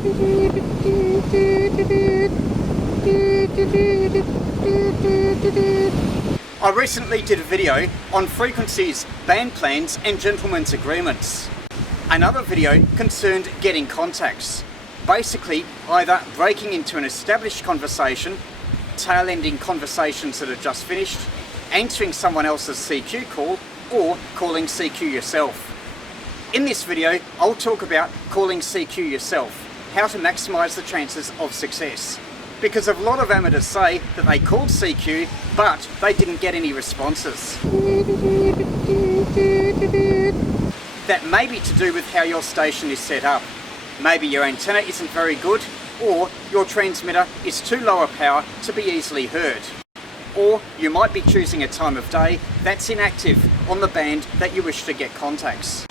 I recently did a video on frequencies, band plans and gentlemen's agreements. Another video concerned getting contacts. Basically, either breaking into an established conversation, tail-ending conversations that have just finished, answering someone else's CQ call, or calling CQ yourself. In this video, I'll talk about calling CQ yourself, how to maximise the chances of success. Because a lot of amateurs say that they called CQ, but they didn't get any responses. That may be to do with how your station is set up. Maybe your antenna isn't very good, or your transmitter is too low a power to be easily heard. Or you might be choosing a time of day that's inactive on the band that you wish to get contacts.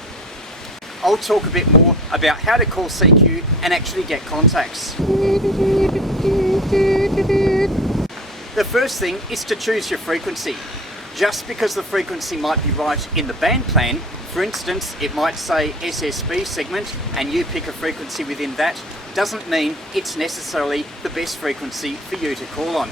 I'll talk a bit more about how to call CQ and actually get contacts. The first thing is to choose your frequency. Just because the frequency might be right in the band plan, for instance, it might say SSB segment and you pick a frequency within that, doesn't mean it's necessarily the best frequency for you to call on.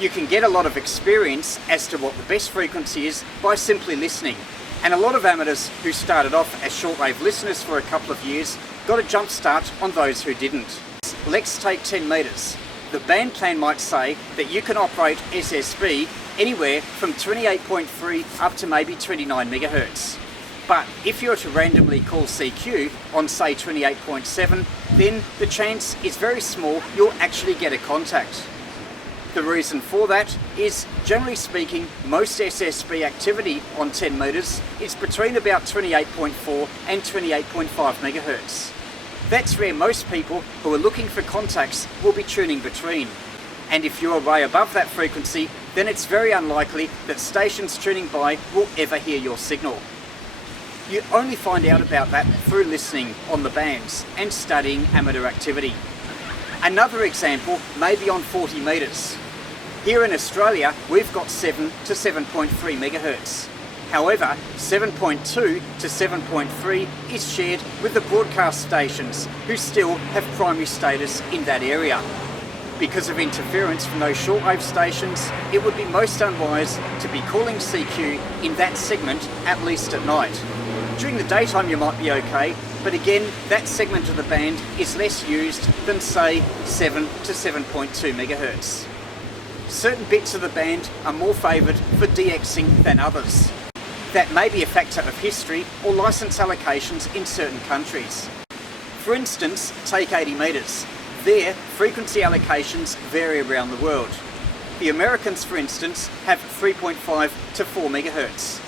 You can get a lot of experience as to what the best frequency is by simply listening. And a lot of amateurs who started off as shortwave listeners for a couple of years got a jump start on those who didn't. Let's take 10 meters. The band plan might say that you can operate SSB anywhere from 28.3 up to maybe 29 megahertz. But if you're to randomly call CQ on say 28.7, then the chance is very small you'll actually get a contact. The reason for that is, generally speaking, most SSB activity on 10 meters is between about 28.4 and 28.5 megahertz. That's where most people who are looking for contacts will be tuning between. And if you're way above that frequency, then it's very unlikely that stations tuning by will ever hear your signal. You only find out about that through listening on the bands and studying amateur activity. Another example may be on 40 meters. Here in Australia, we've got 7 to 7.3 megahertz. However, 7.2 to 7.3 is shared with the broadcast stations who still have primary status in that area. Because of interference from those shortwave stations, it would be most unwise to be calling CQ in that segment, at least at night. During the daytime you might be okay, but again, that segment of the band is less used than say 7 to 7.2 megahertz. Certain bits of the band are more favoured for DXing than others. That may be a factor of history or licence allocations in certain countries. For instance, take 80 metres. Their frequency allocations vary around the world. The Americans, for instance, have 3.5 to 4 megahertz,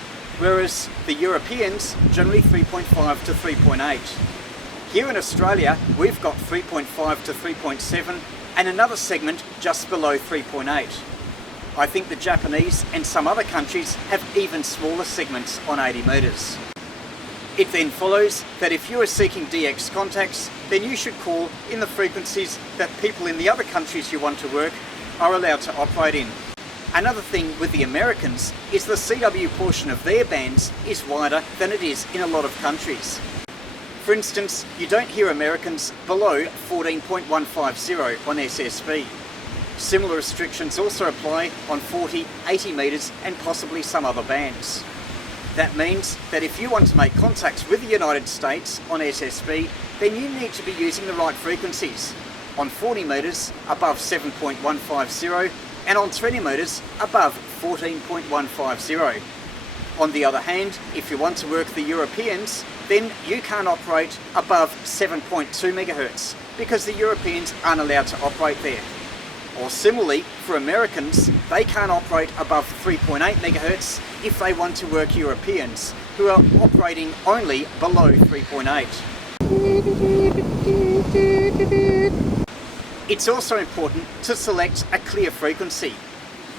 whereas the Europeans generally 3.5 to 3.8. Here in Australia, we've got 3.5 to 3.7 and another segment just below 3.8. I think the Japanese and some other countries have even smaller segments on 80 metres. It then follows that if you are seeking DX contacts, then you should call in the frequencies that people in the other countries you want to work are allowed to operate in. Another thing with the Americans is the CW portion of their bands is wider than it is in a lot of countries. For instance, you don't hear Americans below 14.150 on SSB. Similar restrictions also apply on 40, 80 metres and possibly some other bands. That means that if you want to make contacts with the United States on SSB, then you need to be using the right frequencies. On 40 metres above 7.150 and on 20 metres above 14.150. On the other hand, if you want to work the Europeans, then you can't operate above 7.2 megahertz because the Europeans aren't allowed to operate there. Or similarly, for Americans, they can't operate above 3.8 megahertz if they want to work Europeans, who are operating only below 3.8. It's also important to select a clear frequency.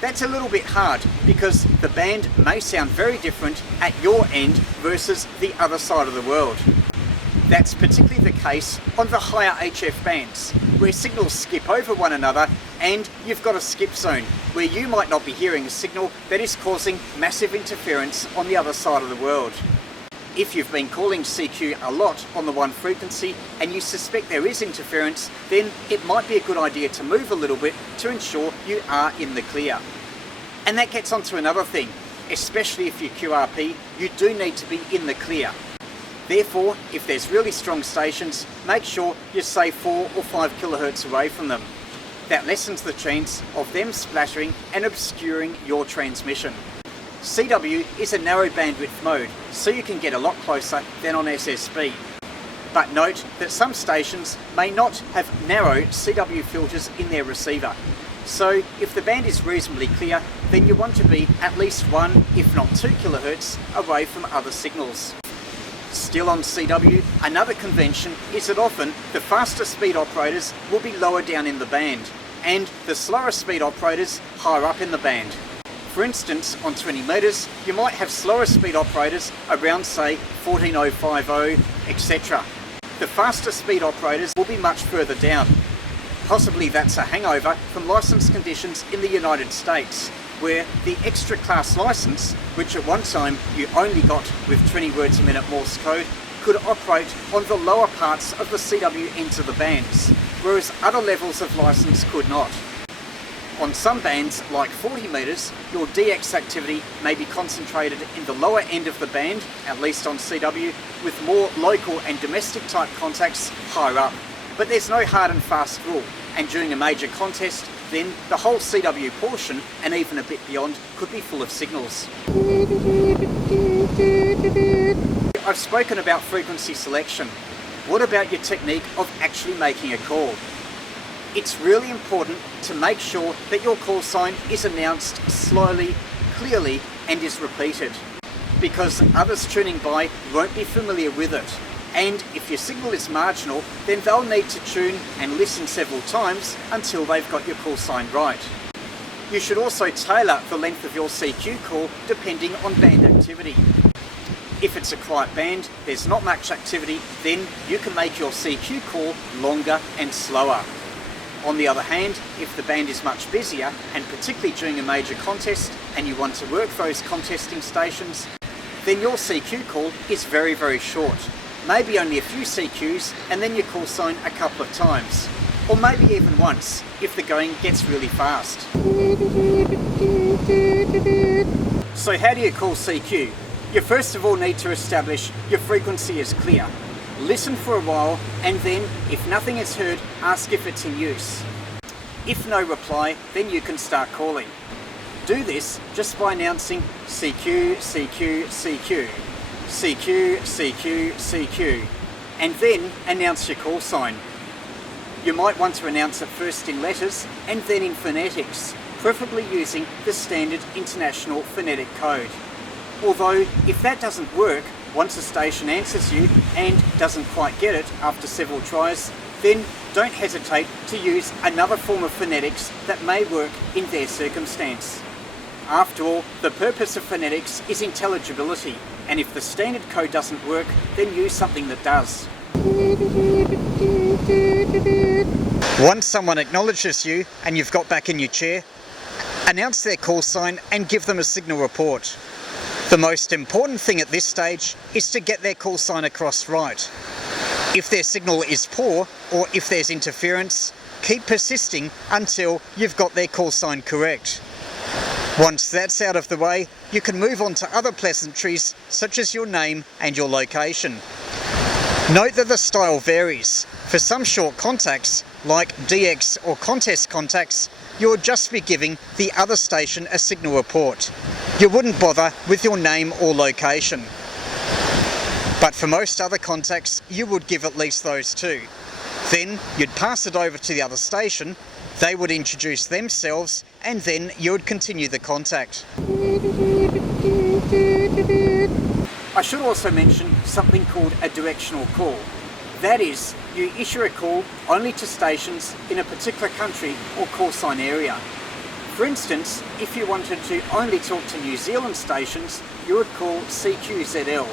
That's a little bit hard because the band may sound very different at your end versus the other side of the world. That's particularly the case on the higher HF bands, where signals skip over one another and you've got a skip zone where you might not be hearing a signal that is causing massive interference on the other side of the world. If you've been calling CQ a lot on the one frequency and you suspect there is interference, then it might be a good idea to move a little bit to ensure you are in the clear. And that gets onto another thing, especially if you're QRP, you do need to be in the clear. Therefore, if there's really strong stations, make sure you're say 4 or 5 kilohertz away from them. That lessens the chance of them splattering and obscuring your transmission. CW is a narrow bandwidth mode, so you can get a lot closer than on SSB. But note that some stations may not have narrow CW filters in their receiver. So if the band is reasonably clear, then you want to be at least 1, if not 2 kilohertz away from other signals. Still on CW, another convention is that often the faster speed operators will be lower down in the band, and the slower speed operators higher up in the band. For instance, on 20 metres, you might have slower speed operators around say 14050, etc. The faster speed operators will be much further down. Possibly that's a hangover from licence conditions in the United States, where the extra class licence, which at one time you only got with 20 words a minute Morse code, could operate on the lower parts of the CW ends of the bands, whereas other levels of licence could not. On some bands, like 40 metres, your DX activity may be concentrated in the lower end of the band, at least on CW, with more local and domestic type contacts higher up. But there's no hard and fast rule, and during a major contest, then the whole CW portion, and even a bit beyond, could be full of signals. I've spoken about frequency selection. What about your technique of actually making a call? It's really important to make sure that your call sign is announced slowly, clearly, and is repeated, because others tuning by won't be familiar with it. And if your signal is marginal, then they'll need to tune and listen several times until they've got your call sign right. You should also tailor the length of your CQ call depending on band activity. If it's a quiet band, there's not much activity, then you can make your CQ call longer and slower. On the other hand, if the band is much busier, and particularly during a major contest, and you want to work those contesting stations, then your CQ call is very, very short. Maybe only a few CQs, and then your call sign a couple of times. Or maybe even once, if the going gets really fast. So how do you call CQ? You first of all need to establish your frequency is clear. Listen for a while, and then, if nothing is heard, ask if it's in use. If no reply, then you can start calling. Do this just by announcing CQ, CQ, CQ, CQ, CQ, CQ, and then announce your call sign. You might want to announce it first in letters and then in phonetics, preferably using the standard international phonetic code. Although, if that doesn't work, once a station answers you and doesn't quite get it after several tries, then don't hesitate to use another form of phonetics that may work in their circumstance. After all, the purpose of phonetics is intelligibility, and if the standard code doesn't work, then use something that does. Once someone acknowledges you and you've got back in your chair, announce their call sign and give them a signal report. The most important thing at this stage is to get their call sign across right. If their signal is poor, or if there's interference, keep persisting until you've got their call sign correct. Once that's out of the way, you can move on to other pleasantries such as your name and your location. Note that the style varies. For some short contacts, like DX or contest contacts, you would just be giving the other station a signal report. You wouldn't bother with your name or location. But for most other contacts, you would give at least those two. Then you'd pass it over to the other station, they would introduce themselves, and then you would continue the contact. I should also mention something called a directional call. That is, you issue a call only to stations in a particular country or call sign area. For instance, if you wanted to only talk to New Zealand stations, you would call CQZL.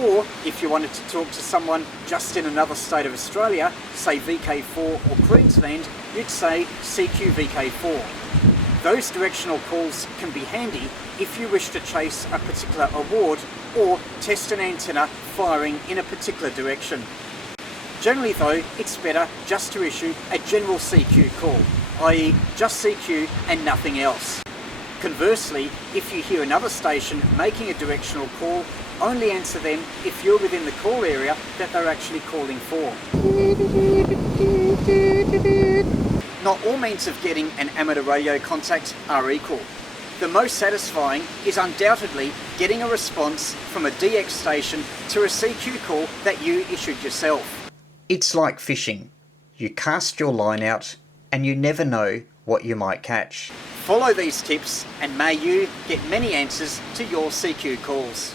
Or if you wanted to talk to someone just in another state of Australia, say VK4 or Queensland, you'd say CQVK4. Those directional calls can be handy if you wish to chase a particular award or test an antenna firing in a particular direction. Generally though, it's better just to issue a general CQ call, i.e. just CQ and nothing else. Conversely, if you hear another station making a directional call, only answer them if you're within the call area that they're actually calling for. Not all means of getting an amateur radio contact are equal. The most satisfying is undoubtedly getting a response from a DX station to a CQ call that you issued yourself. It's like fishing. You cast your line out and you never know what you might catch. Follow these tips and may you get many answers to your CQ calls.